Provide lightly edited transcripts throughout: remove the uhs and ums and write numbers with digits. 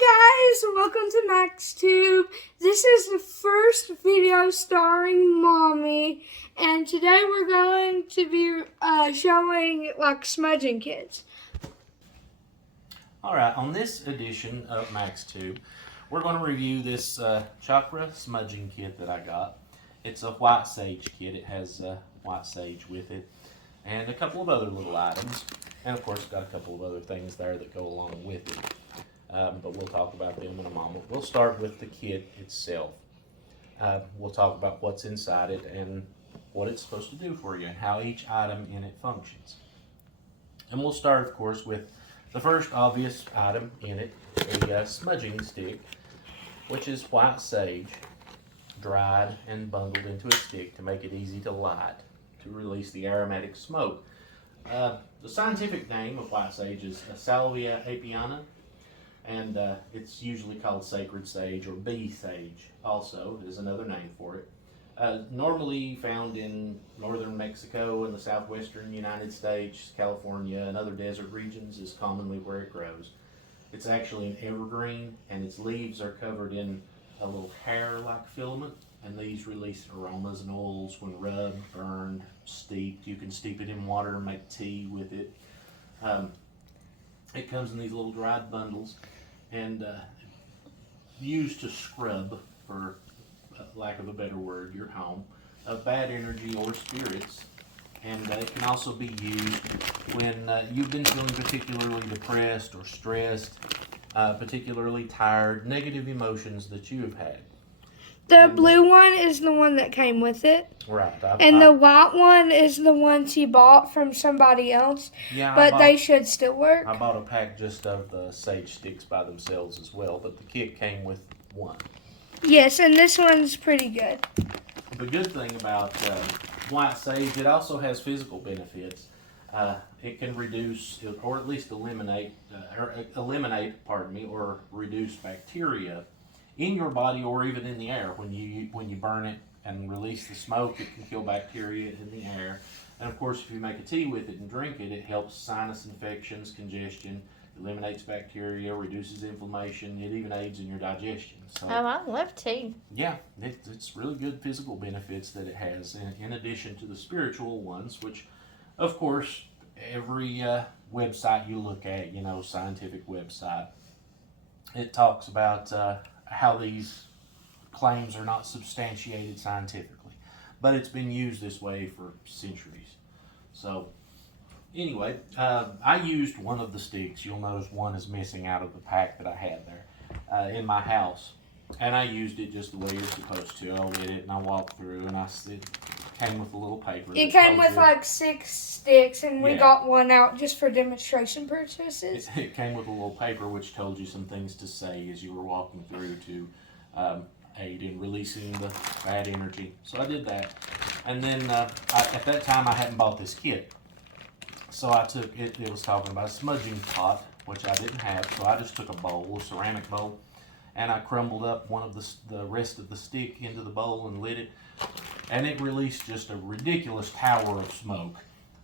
Hi guys, welcome to MaxTube. This is the first video starring Mommy, and today we're going to be showing like smudging kits. Alright, on this edition of MaxTube, we're going to review this chakra smudging kit that I got. It's a white sage kit. It has white sage with it and a couple of other little items, and of course got a couple of other things there that go along with it. But we'll talk about them in a moment. We'll start with the kit itself. We'll talk about what's inside it and what it's supposed to do for you and how each item in it functions. And we'll start, of course, with the first obvious item in it, a smudging stick, which is white sage, dried and bundled into a stick to make it easy to light, to release the aromatic smoke. The scientific name of white sage is Salvia apiana, and it's usually called sacred sage or bee sage also is another name for it. Normally found in northern Mexico and the southwestern United States, California, and other desert regions is commonly where it grows. It's actually an evergreen, and its leaves are covered in a little hair-like filament, and these release aromas and oils when rubbed, burned, steeped. You can steep it in water and make tea with it. It comes in these little dried bundles and used to scrub, for lack of a better word, your home of bad energy or spirits. And it can also be used when you've been feeling particularly depressed or stressed, particularly tired, negative emotions that you have had. The blue one is the one that came with it. Right. The white one is the one she bought from somebody else. Yeah, but they should still work. I bought a pack just of the sage sticks by themselves as well, but the kit came with one. Yes, and this one's pretty good. The good thing about white sage, it also has physical benefits. It can reduce, or at least eliminate, or reduce bacteria in your body or even in the air. When you burn it and release the smoke, it can kill bacteria in the air. And of course, if you make a tea with it and drink it, it helps sinus infections, congestion, eliminates bacteria, reduces inflammation. It even aids in your digestion. So, I love tea. Yeah, it's really good physical benefits that it has, in addition to the spiritual ones, which, of course, every website you look at, scientific website, it talks about how these claims are not substantiated scientifically, but it's been used this way for centuries. So anyway, I used one of the sticks. You'll notice one is missing out of the pack that I had there in my house, and I used it just the way you're supposed to. I lit it and I walked through, and it came with a little paper. It came with like 6 sticks, and we got one out just for demonstration purposes. It came with a little paper which told you some things to say as you were walking through to aid in releasing the bad energy. So I did that. And then at that time I hadn't bought this kit. So I took it, it was talking about a smudging pot, which I didn't have. So I just took a bowl, a ceramic bowl, and I crumbled up one of the rest of the stick into the bowl and lit it. And it released just a ridiculous tower of smoke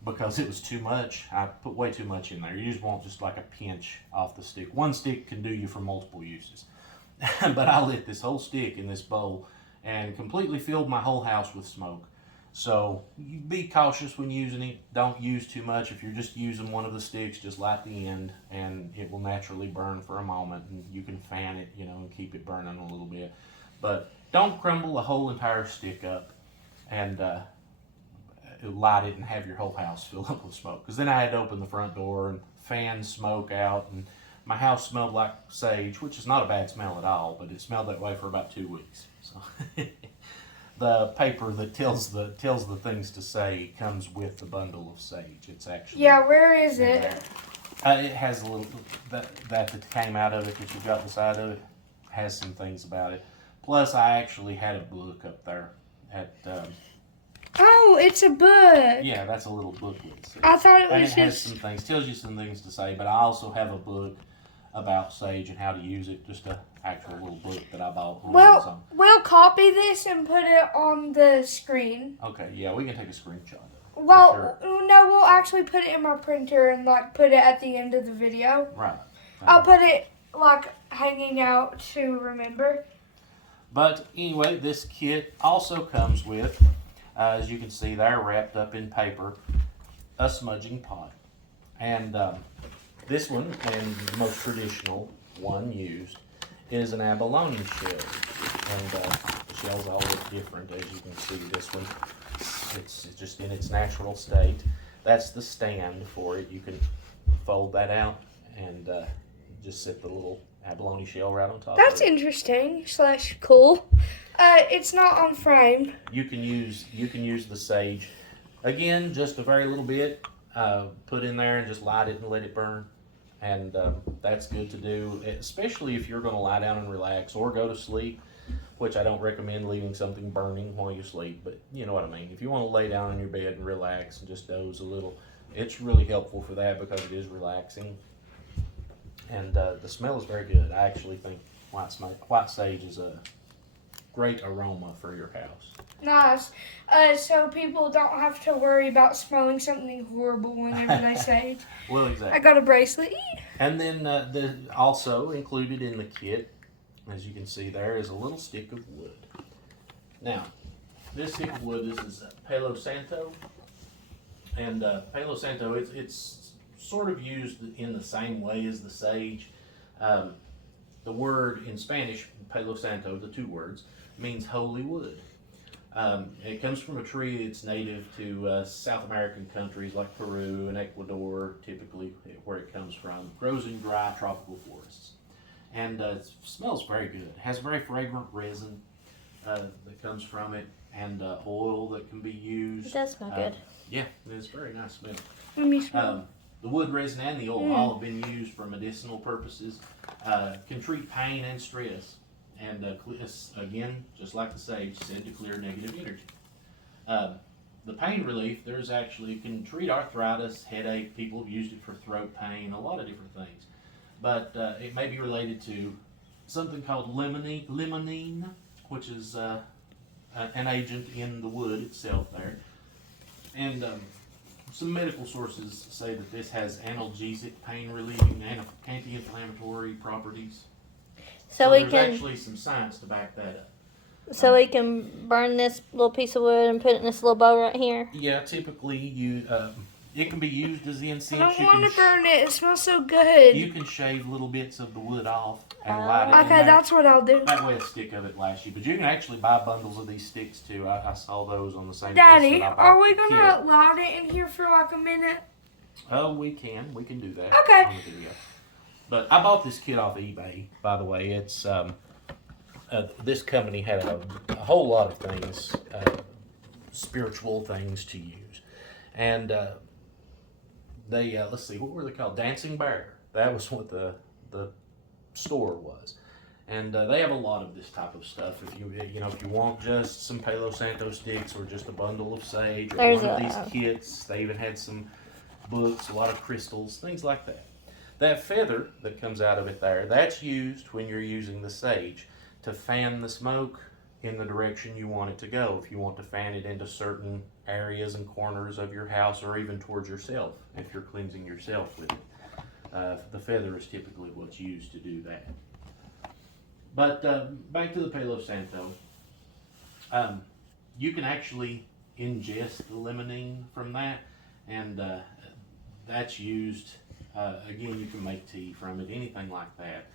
because it was too much. I put way too much in there. You just want just like a pinch off the stick. One stick can do you for multiple uses. But I lit this whole stick in this bowl and completely filled my whole house with smoke. So you be cautious when using it. Don't use too much. If you're just using one of the sticks, just light the end and it will naturally burn for a moment, and you can fan it, and keep it burning a little bit. But don't crumble a whole entire stick up and light it and have your whole house fill up with smoke. Because then I had to open the front door and fan smoke out, and my house smelled like sage, which is not a bad smell at all, but it smelled that way for about 2 weeks. So the paper that tells the things to say comes with the bundle of sage. It's actually where is it? It has a little that came out of it that you got inside of it. Has some things about it. Plus, I actually had a book up there at. Oh, it's a book. Yeah, that's a little booklet. So. I thought it was just. Has some things, tells you some things to say, but I also have a book about sage and how to use it. Just an actual little book that I bought. We'll copy this and put it on the screen. Okay, yeah, we can take a screenshot of it. Well, no, we'll actually put it in my printer and put it at the end of the video. Right. I'll put it like hanging out to remember. But anyway, this kit also comes with, as you can see there, wrapped up in paper, a smudging pot. And this one, and the most traditional one used, is an abalone shell. And the shells all look different, as you can see. This one, it's just in its natural state. That's the stand for it. You can fold that out and just set the little abalone shell right on top That's of it. interesting / cool. It's not on frame. You can use the sage. Again, just a very little bit. Put in there and just light it and let it burn. And that's good to do, especially if you're going to lie down and relax or go to sleep, which I don't recommend leaving something burning while you sleep, but you know what I mean. If you want to lay down in your bed and relax and just doze a little, it's really helpful for that because it is relaxing. And the smell is very good. I actually think white sage is a great aroma for your house. Nice. So people don't have to worry about smelling something horrible whenever they sage. Well, exactly. I got a bracelet. And then also included in the kit, as you can see there, is a little stick of wood. Now, this stick of wood, this is Palo Santo. And Palo Santo, it's sort of used in the same way as the sage. The word in Spanish, Palo Santo, the two words, means holy wood. It comes from a tree that's native to South American countries like Peru and Ecuador, typically where it comes from. Grows in dry tropical forests. And it smells very good. It has very fragrant resin that comes from it, and oil that can be used. It does smell good. Yeah, it's a very nice smell. Let me smell. The wood resin and the oil all have been used for medicinal purposes, can treat pain and stress, and again, just like the sage, said to clear negative energy. The pain relief, there's actually, can treat arthritis, headache, people have used it for throat pain, a lot of different things. But it may be related to something called limonene, which is an agent in the wood itself there. And some medical sources say that this has analgesic, pain relieving, anti-inflammatory properties. So there's we can actually some science to back that up. so we can burn this little piece of wood and put it in this little bowl right here. Yeah, typically it can be used as incense. I don't want to burn it. It smells so good. You can shave little bits of the wood off and light it in Okay, there. that's what I'll do. That way a stick of it lasts you. But you can actually buy bundles of these sticks too. I saw those on the same place Daddy, that I bought are we the gonna kit. light it in here for like a minute? Oh, we can do that. Okay. On the video. But I bought this kit off eBay, by the way. It's this company had a whole lot of things, spiritual things to use, and they let's see, what were they called? Dancing Bear. That was what the store was, and they have a lot of this type of stuff. If you want just some Palo Santo sticks or just a bundle of sage or There's one of a- these kits, they even had some books, a lot of crystals, things like that. That feather that comes out of it there, that's used when you're using the sage to fan the smoke in the direction you want it to go. If you want to fan it into certain areas and corners of your house or even towards yourself, if you're cleansing yourself with it. The feather is typically what's used to do that. But back to the Palo Santo. You can actually ingest the limonene from that, and that's used, again, you can make tea from it, anything like that.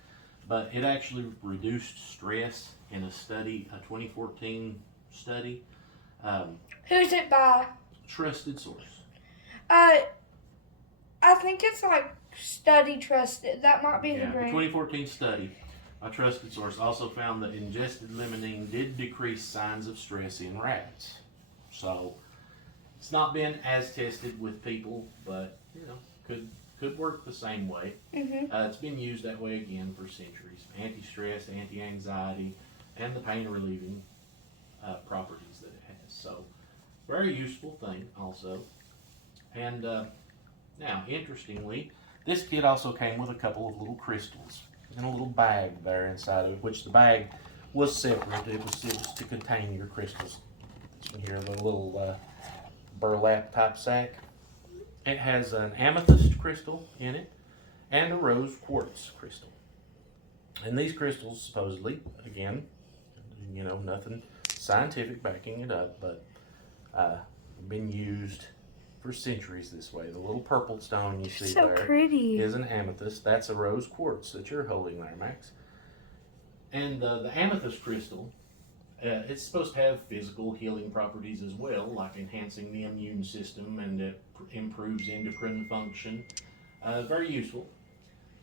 But it actually reduced stress in a study, a 2014 study. Who's it by? Trusted source. I think it's like study trusted. That might be the Yeah, the brand. 2014 study, a trusted source, also found that ingested limonene did decrease signs of stress in rats. So it's not been as tested with people, but could work the same way. It's been used that way again for centuries. Anti-stress, anti-anxiety, and the pain relieving properties that it has. So very useful thing also. And now, interestingly, this kit also came with a couple of little crystals and a little bag there inside of it, which the bag was separate. It was to contain your crystals. This one here, the little burlap type sack. It has an amethyst crystal in it and a rose quartz crystal. And these crystals, supposedly, again, nothing scientific backing it up, but been used for centuries this way. The little purple stone you see So there pretty. is an amethyst. That's a rose quartz that you're holding there, Max. And the amethyst crystal, it's supposed to have physical healing properties as well, like enhancing the immune system, and it improves endocrine function. Very useful.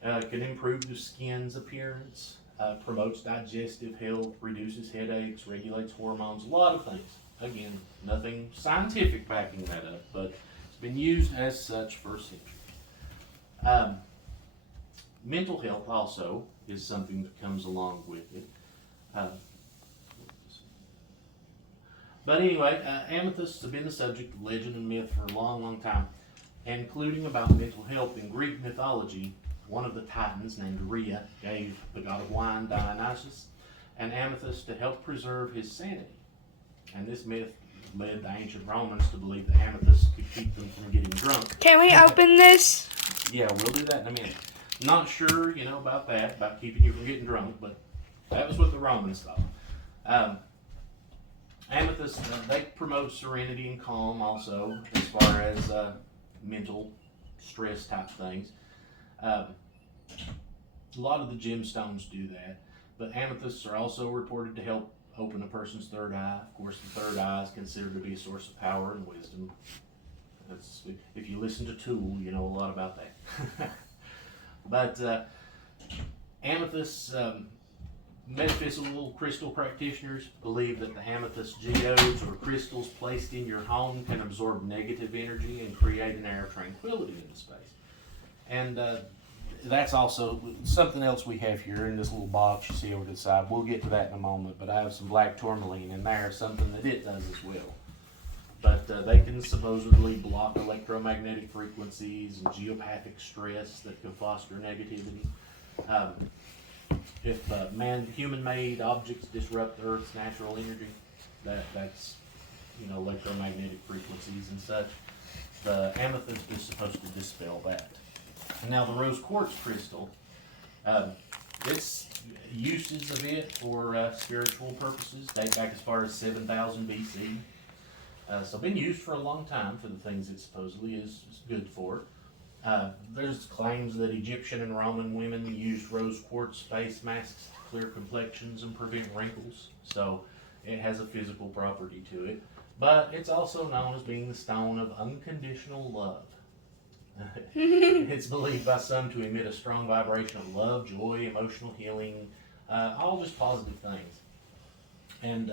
Can improve the skin's appearance, promotes digestive health, reduces headaches, regulates hormones, a lot of things. Again, nothing scientific backing that up, but it's been used as such for centuries. Mental health also is something that comes along with it. But anyway, amethysts have been the subject of legend and myth for a long, long time, including about mental health. In Greek mythology, one of the Titans, named Rhea, gave the god of wine, Dionysus, an amethyst to help preserve his sanity. And this myth led the ancient Romans to believe the amethyst could keep them from getting drunk. Can we open this? Yeah, we'll do that in a minute. Not sure, about that, about keeping you from getting drunk, but that was what the Romans thought. Amethysts, they promote serenity and calm also, as far as mental stress type things. A lot of the gemstones do that, but amethysts are also reported to help open a person's third eye. Of course, the third eye is considered to be a source of power and wisdom. If you listen to Tool, you know a lot about that. But amethysts, metaphysical crystal practitioners believe that the amethyst geodes or crystals placed in your home can absorb negative energy and create an air of tranquility in the space. And that's also something else we have here in this little box you see over to the side. We'll get to that in a moment, but I have some black tourmaline in there, something that it does as well. But they can supposedly block electromagnetic frequencies and geopathic stress that can foster negativity. If human-made objects disrupt the Earth's natural energy, that's electromagnetic frequencies and such, the amethyst is supposed to dispel that. Now the rose quartz crystal, its uses of it for spiritual purposes date back as far as 7000 BC. So been used for a long time for the things it supposedly is good for. There's claims that Egyptian and Roman women used rose quartz face masks to clear complexions and prevent wrinkles. So it has a physical property to it. But it's also known as being the stone of unconditional love. It's believed by some to emit a strong vibration of love, joy, emotional healing, all just positive things. And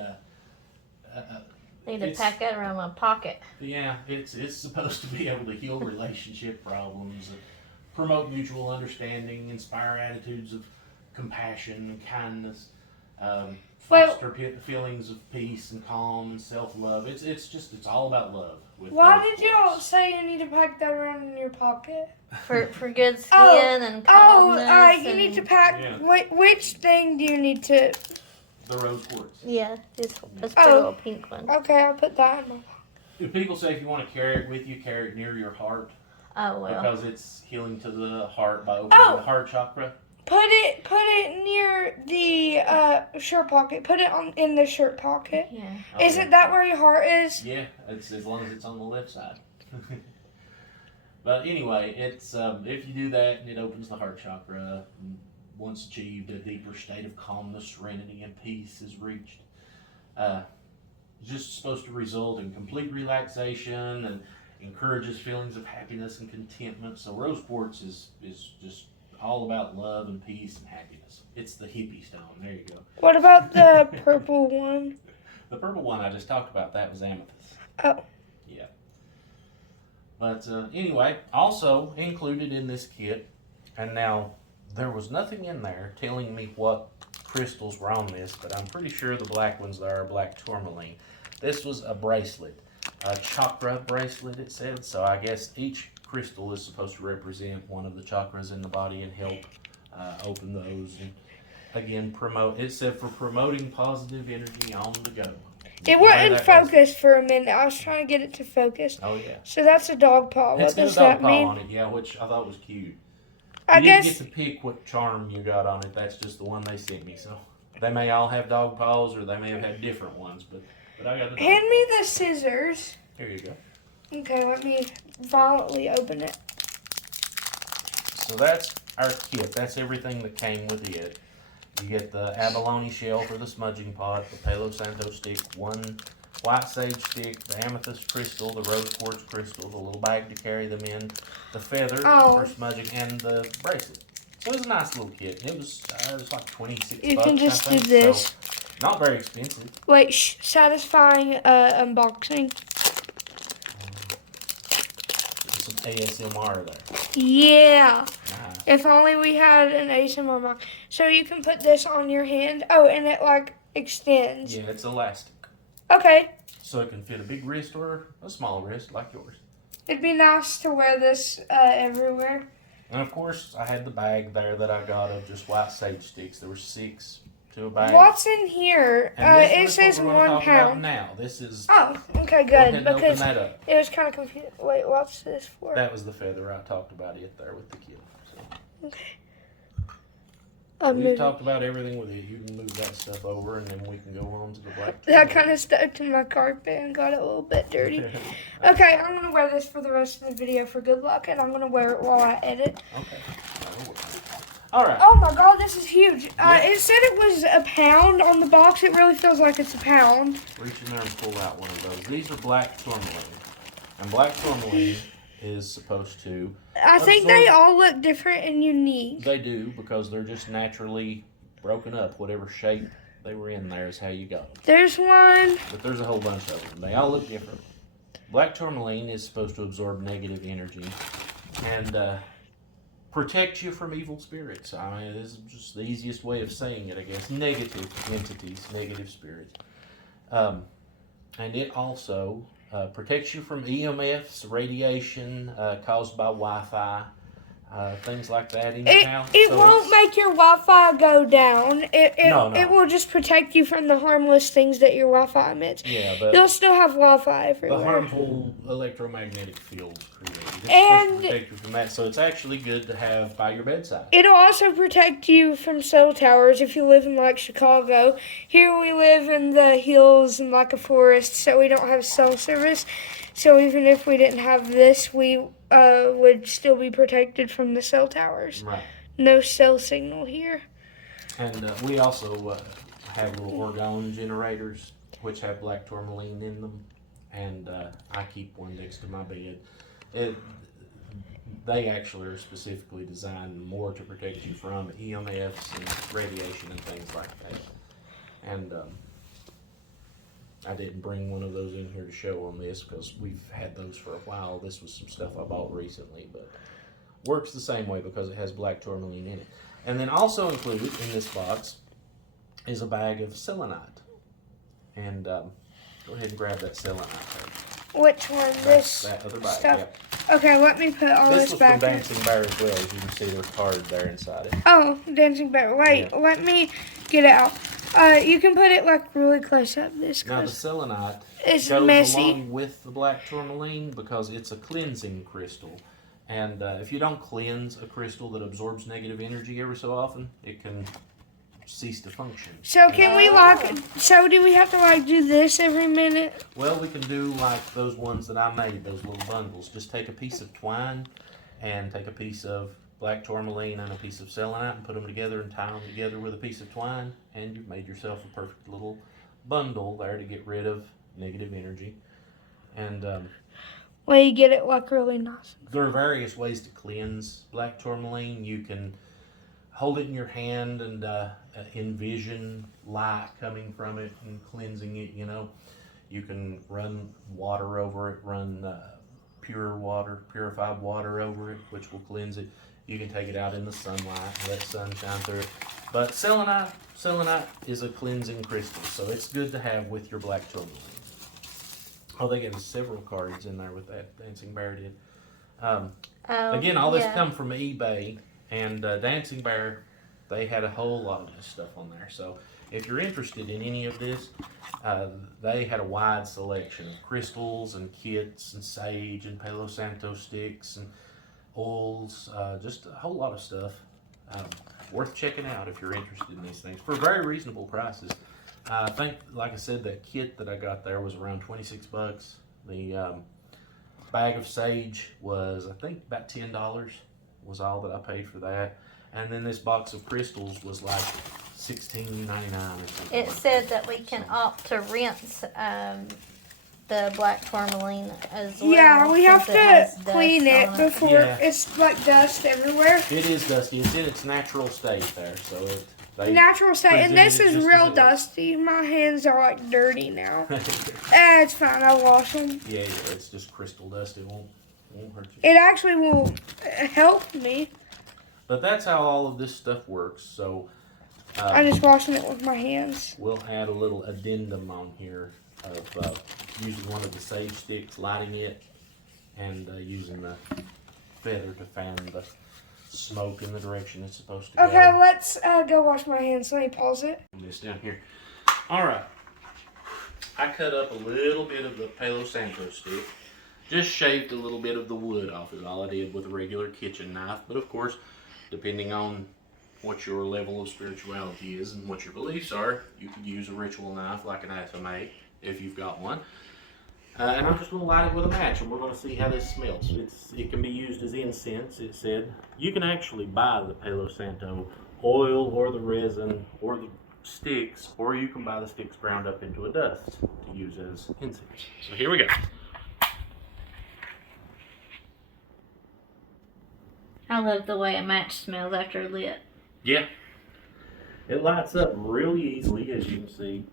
Need to pack that around my pocket. yeah, it's supposed to be able to heal relationship problems, promote mutual understanding, inspire attitudes of compassion and kindness, foster feelings of peace and calm and self-love. It's all about love. Why did y'all say you need to pack that around in your pocket? For good skin and calmness. You need to pack. Yeah. Which thing do you need to? The rose quartz. Yeah, this pretty little pink one. Okay, I'll put that in my pocket. If people say if you want to carry it with you, carry it near your heart. Oh well. Because it's healing to the heart by opening the heart chakra. Put it near the shirt pocket. Put it in the shirt pocket. Yeah. Okay. Isn't that where your heart is? Yeah, it's as long as it's on the left side. But anyway, it's if you do that, and it opens the heart chakra. Once achieved, a deeper state of calmness, serenity, and peace is reached. It's just supposed to result in complete relaxation and encourages feelings of happiness and contentment. So rose quartz is just all about love and peace and happiness. It's the hippie stone. There you go. What about the purple one? The purple one I just talked about, that was amethyst. Oh. Yeah. But anyway, also included in this kit, and now there was nothing in there telling me what crystals were on this, but I'm pretty sure the black ones there are black tourmaline. This was a bracelet, a chakra bracelet it said, so I guess each crystal is supposed to represent one of the chakras in the body and help open those. And again, it said for promoting positive energy on the go. It wouldn't focus for a minute. I was trying to get it to focus. Oh yeah. So that's a dog paw. What does that mean? On it, yeah, which I thought was cute. I You didn't guess. get to pick what charm you got on it. That's just the one they sent me. So they may all have dog paws, or they may have had different ones. But I got the dog Hand me paw. the scissors. Here you go. Okay, let me violently open it. So that's our kit. That's everything that came with it. You get the abalone shell for the smudging pot, the Palo Santo stick, one white sage stick, the amethyst crystal, the rose quartz crystal, the little bag to carry them in, the feather for smudging, and the bracelet. So it was a nice little kit. It was like 26 You bucks, can just I do think. this. So not very expensive. Wait, satisfying unboxing. Some ASMR there. Yeah. Nice. If only we had an ASMR box. So you can put this on your hand. Oh, and it like extends. Yeah, it's elastic. Okay. So it can fit a big wrist or a small wrist like yours. It'd be nice to wear this everywhere. And of course, I had the bag there that I got of just white sage sticks. There were 6 to a bag. What's in here? And It says what we're gonna 1 talk about pound. now. This is. Oh, okay, Go ahead good. and open Because that up. it was kind of confusing. Wait, what's this for? That was the feather I talked about it there with the kid. So. Okay. We've talked about everything with it. You can move that stuff over, and then we can go on to the black. That kind of stuck to my carpet and got it a little bit dirty. Okay, I'm going to wear this for the rest of the video for good luck, and I'm going to wear it while I edit. Okay. All right. Oh my god, this is huge. It said it was a pound on the box. It really feels like it's a pound. Reach in there and pull out one of those. These are black tourmaline. And black tourmaline is supposed to... I think they all look different and unique. They do, because they're just naturally broken up. Whatever shape they were in there is how you got them. There's one. But there's a whole bunch of them. They all look different. Black tourmaline is supposed to absorb negative energy and protect you from evil spirits. I mean, this is just the easiest way of saying it, I guess. Negative entities, negative spirits. And it also protects you from EMFs, radiation caused by Wi-Fi, things like that in your house. It won't make your Wi-Fi go down. No. It will just protect you from the harmless things that your Wi-Fi emits. Yeah, but you'll still have Wi-Fi everywhere. the harmful electromagnetic fields created. It's And supposed to protect you from that, so it's actually good to have by your bedside. it'll also protect you from cell towers if you live in like Chicago. Here we live in the hills and like a forest, so we don't have cell service. So even if we didn't have this, we would still be protected from the cell towers. Right. No cell signal here. And we also have little orgone generators, which have black tourmaline in them. And I keep one next to my bed. They actually are specifically designed more to protect you from EMFs and radiation and things like that. And I didn't bring one of those in here to show on this because we've had those for a while. This was some stuff I bought recently, but works the same way because it has black tourmaline in it. And then also included in this box is a bag of selenite. And go ahead and grab that selenite there. Which one? This that other bag, stuff. yeah. Okay, let me put all This this was back from in. Dancing Bear as well. As you can see, there's card there inside it. Oh, dancing bear. Wait, Yeah. let me get it out. You can put it like really close up. This Now the close. selenite It's goes messy. along with the black tourmaline because it's a cleansing crystal. And if you don't cleanse a crystal that absorbs negative energy every so often, it can cease to function. So can we like? So do we have to like do this every minute? Well, we can do like those ones that I made, those little bundles. Just take a piece of twine and take a piece of black tourmaline and a piece of selenite and put them together and tie them together with a piece of twine, and you've made yourself a perfect little bundle there to get rid of negative energy. And Well, you get it like really nice. there are various ways to cleanse black tourmaline. You can hold it in your hand and envision light coming from it and cleansing it, you know. You can run water over it, run pure water, purified water over it, which will cleanse it. You can take it out in the sunlight and let sun shine through it. But selenite is a cleansing crystal, so it's good to have with your black tourmaline. Oh, they gave us several cards in there with that. Dancing Bear did. Again, all this come from eBay, and Dancing Bear, they had a whole lot of this stuff on there. So if you're interested in any of this, they had a wide selection of crystals and kits and sage and Palo Santo sticks and oils, just a whole lot of stuff. Worth checking out if you're interested in these things for very reasonable prices. I think, like I said, that kit that I got there was around 26 bucks. The bag of sage was, I think, about $10 was all that I paid for that. And then this box of crystals was like $16.99 or something. It said that we can opt to rinse the black tourmaline as well. Yeah, we have since it has to dust clean it on before Yeah. it's like dust everywhere. It is dusty. It's in its natural state there, so they Natural state, and this presented it is just real as it is. dusty. My hands are like dirty now. It's fine. I wash them. Yeah, it's just crystal dust. It won't hurt you. It actually will help me. But that's how all of this stuff works. So I'm just washing it with my hands. we'll add a little addendum on here of using one of the sage sticks, lighting it, and using the feather to fan the smoke in the direction it's supposed to go. Okay, let's go wash my hands. Let me pause it. This down here. All right. I cut up a little bit of the Palo Santo stick. Just shaved a little bit of the wood off is all I did with a regular kitchen knife. But of course, depending on what your level of spirituality is and what your beliefs are, you could use a ritual knife like an FMA if you've got one. And I'm just going to light it with a match, and we're going to see how this smells. It can be used as incense, it said. You can actually buy the Palo Santo oil or the resin or the sticks, or you can buy the sticks ground up into a dust to use as incense. So here we go. I love the way a match smells after lit. Yeah. It lights up really easily, as you can see.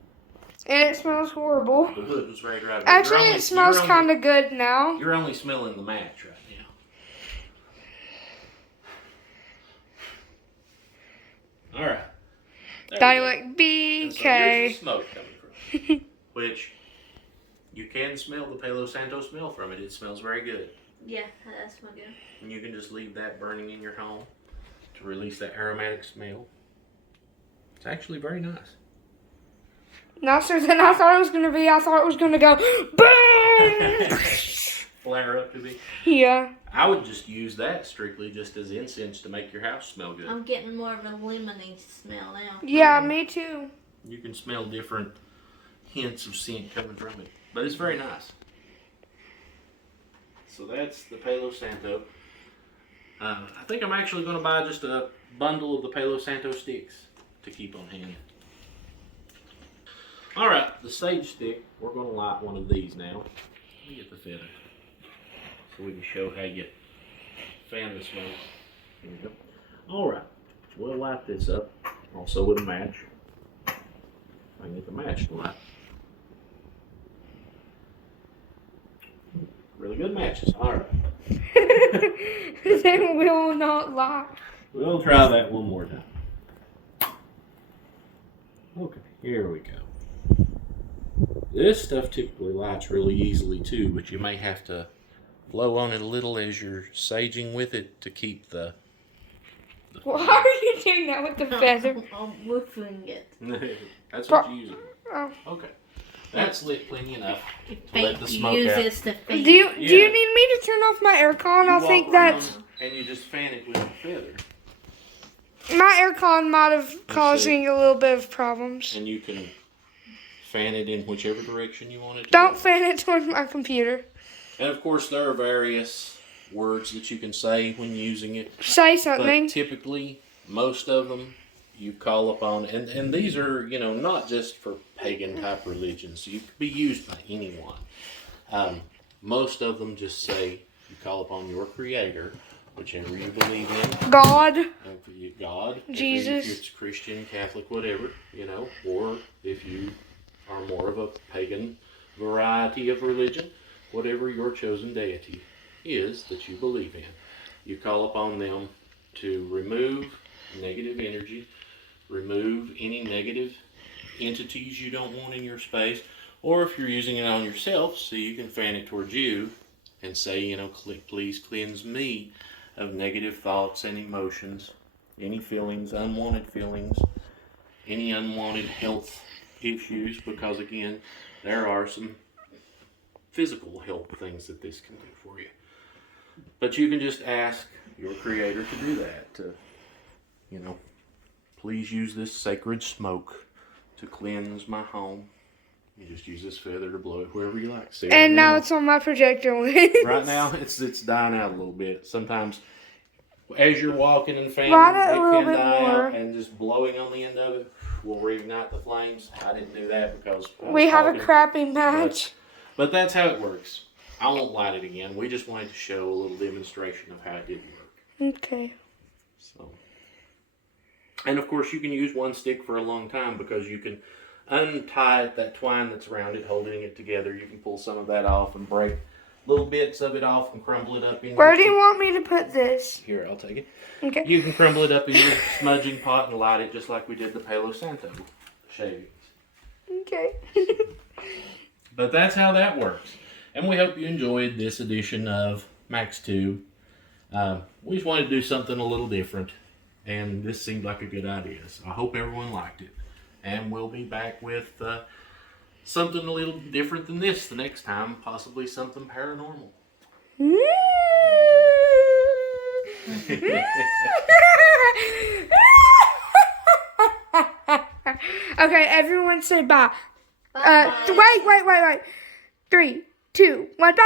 And it smells horrible. The wood was very dry. Actually, it smells kind of good now. You're only smelling the match right now. All right. There Daddy we go. like And so here's BK. the smoke coming from, which you can smell the Palo Santo smell from it. It smells very good. Yeah, that smells good. And you can just leave that burning in your home to release that aromatic smell. It's actually very nice. Nicer than I thought it was going to be. I thought it was going to go boom. Flare up to be. Yeah. I would just use that strictly just as incense to make your house smell good. I'm getting more of a lemony smell now. Yeah, me too. You can smell different hints of scent coming from it. But it's very nice. So that's the Palo Santo. I think I'm actually going to buy just a bundle of the Palo Santo sticks to keep on hand. Alright, the sage stick, we're going to light one of these now. Let me get the feather so we can show how you fan the smoke. Here we go. Alright, we'll light this up also with a match. I can get the match to light. Really good matches. Alright. They will not lie. We'll try that one more time. Okay, here we go. This stuff typically lights really easily too, but you may have to blow on it a little as you're saging with it to keep the Why are you doing that with the feather? I'm woofing it. That's what you use. Oh. Okay. That's lit plenty enough to Paint let the smoke use out. this to feed. Do you Yeah. need me to turn off my aircon? I You think walk around that's and you just fan it with a feather. my aircon might have causing a little bit of problems. And you can fan it in whichever direction you want it to Don't go. fan it towards my computer. And of course there are various words that you can say when using it. Say But something. typically, most of them you call upon, and these are, not just for pagan type religions. You could be used by anyone. Most of them just say you call upon your Creator, whichever you believe in. God. God. Jesus. If it's Christian, Catholic, whatever, or if you are more of a pagan variety of religion, whatever your chosen deity is that you believe in. You call upon them to remove negative energy, remove any negative entities you don't want in your space, or if you're using it on yourself, so you can fan it towards you and say, please cleanse me of negative thoughts and emotions, any feelings, unwanted feelings, any unwanted health issues, because again, there are some physical health things that this can do for you. But you can just ask your creator to do that. To, you know, please use this sacred smoke to cleanse my home. You just use this feather to blow it wherever you like. See, And now it's on my projector lens. right now, it's dying out a little bit. Sometimes, as you're walking and fanning, Light it it a little can bit die more. out, and just blowing on the end of it will reignite the flames. I didn't do that because I was We have a talking, crappy match. but that's how it works. I won't light it again. We just wanted to show a little demonstration of how it didn't work. Okay. So, and of course, you can use one stick for a long time because you can untie that twine that's around it, holding it together. You can pull some of that off and break little bits of it off and crumble it up in Where do you want me to put this? Here, I'll take it. Okay. You can crumble it up in your smudging pot and light it just like we did the Palo Santo shavings. Okay. But that's how that works. And we hope you enjoyed this edition of MaxTube. We just wanted to do something a little different, and this seemed like a good idea. So I hope everyone liked it. And we'll be back with something a little different than this the next time, possibly something paranormal. Okay, everyone say bye. Wait. 3, 2, 1, bye.